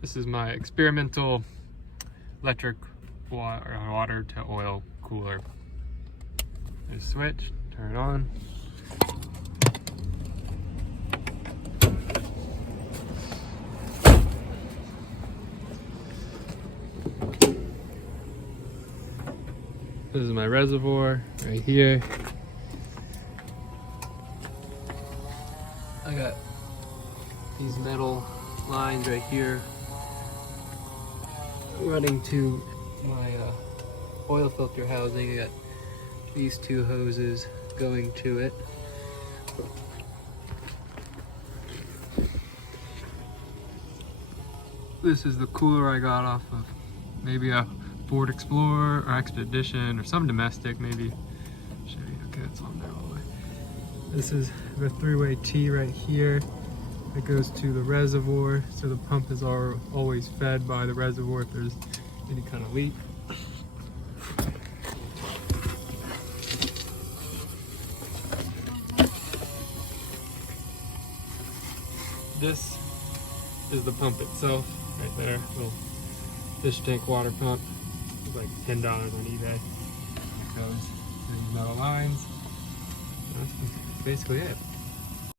This is my experimental electric water to oil cooler. There's a switch, turn it on. This is my reservoir right here. I got these metal lines right here running to my oil filter housing. I got these two hoses going to it. This is the cooler I got off of maybe a Ford Explorer or Expedition or some domestic, maybe. Show you. Okay, it's on there all the way. This is the three-way T right here. It goes to the reservoir, so the pump is always fed by the reservoir if there's any kind of leak. This is the pump itself, right there. Little fish tank water pump. It's like $10 on eBay. It goes to these metal lines. That's basically it.